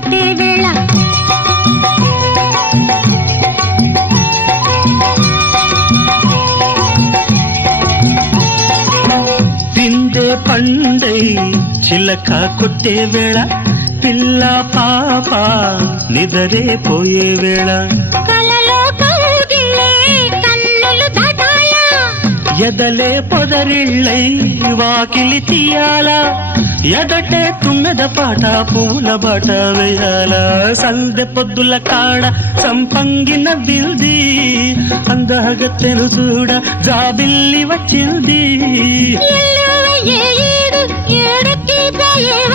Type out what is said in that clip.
కట్టే వేళ పిండే పండై చిలక కొట్టే వేళ పిల్ల పాప నిదరే పోయే వేళ కలలో కౌగిలే కన్నులు దాటాలా ఎదలే పొదరిళ్ళై వాకిలి తీయాలా ఎదటే తుమ్మెద పాట పూల బాట వేయాల సందె పొద్దుల కాడ సంపంగిన బిల్ది అందగత్తెను చూడ జాబిల్లి వచ్చింది ఏడుకి పోయేవ